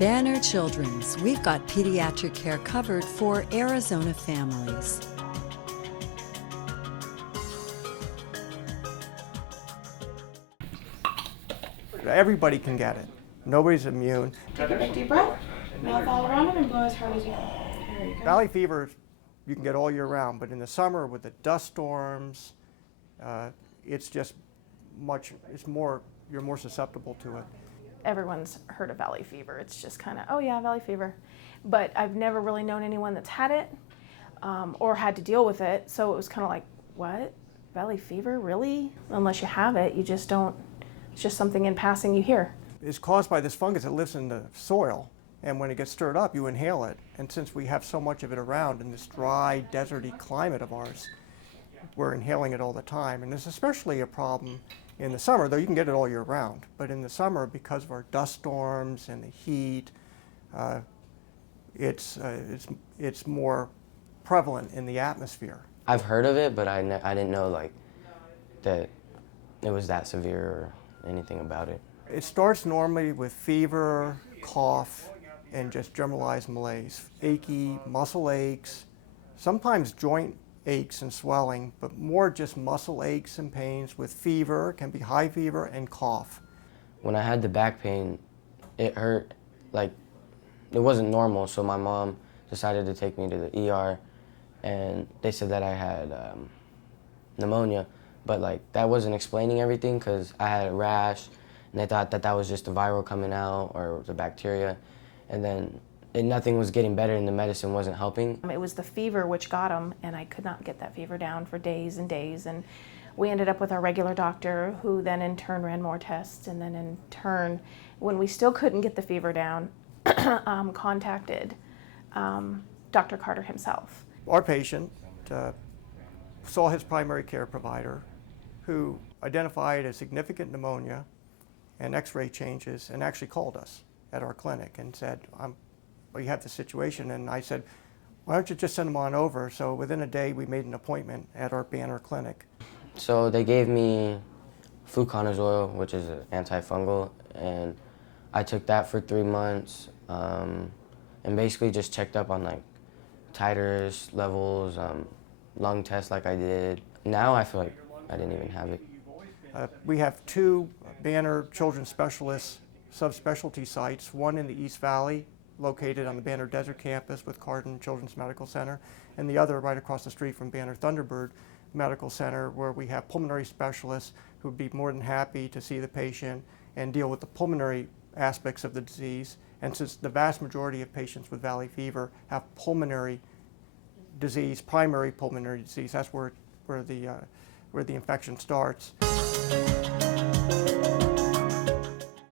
Banner Children's, we've got pediatric care covered for Arizona families. Everybody can get it. Nobody's immune. Take a big deep breath, mouth all around him, and blow as hard as you can. There you go. Valley fever, you can get all year round, but in the summer with the dust storms, it's just you're more susceptible to it. Everyone's heard of valley fever. It's just kind of, oh yeah, valley fever. But I've never really known anyone that's had it or had to deal with it. So it was kind of like, what? Valley fever, really? Unless you have it, you just don't, it's just something in passing you hear. It's caused by this fungus that lives in the soil, and when it gets stirred up, you inhale it. And since we have so much of it around in this dry, deserty climate of ours, we're inhaling it all the time. And it's especially a problem in the summer, though you can get it all year round. But in the summer, because of our dust storms and the heat, it's more prevalent in the atmosphere. I've heard of it, but I didn't know like that it was that severe or anything about it. It starts normally with fever, cough, and just generalized malaise. Achy, muscle aches, sometimes joint aches and swelling, but more just muscle aches and pains with fever, can be high fever, and cough. When I had the back pain, it hurt like it wasn't normal, so my mom decided to take me to the ER, and they said that I had pneumonia, but like that wasn't explaining everything because I had a rash, and they thought that that was just the viral coming out or the bacteria, and then nothing was getting better and the medicine wasn't helping. It was the fever which got him, and I could not get that fever down for days and days. And we ended up with our regular doctor, who then in turn ran more tests, and then in turn, when we still couldn't get the fever down, contacted Dr. Carter himself. Our patient saw his primary care provider, who identified a significant pneumonia and x-ray changes, and actually called us at our clinic and said, we have this situation. And I said, why don't you just send him on over? So within a day, we made an appointment at our Banner clinic. So they gave me fluconazole, which is an antifungal, and I took that for 3 months, and basically just checked up on like titers, levels, lung tests like I did. Now I feel like I didn't even have it. We have 2 Banner Children's Specialists subspecialty sites, one in the East Valley, located on the Banner Desert campus with Cardin Children's Medical Center, and the other right across the street from Banner Thunderbird Medical Center, where we have pulmonary specialists who would be more than happy to see the patient and deal with the pulmonary aspects of the disease. And since the vast majority of patients with valley fever have pulmonary disease, primary pulmonary disease, that's where the infection starts.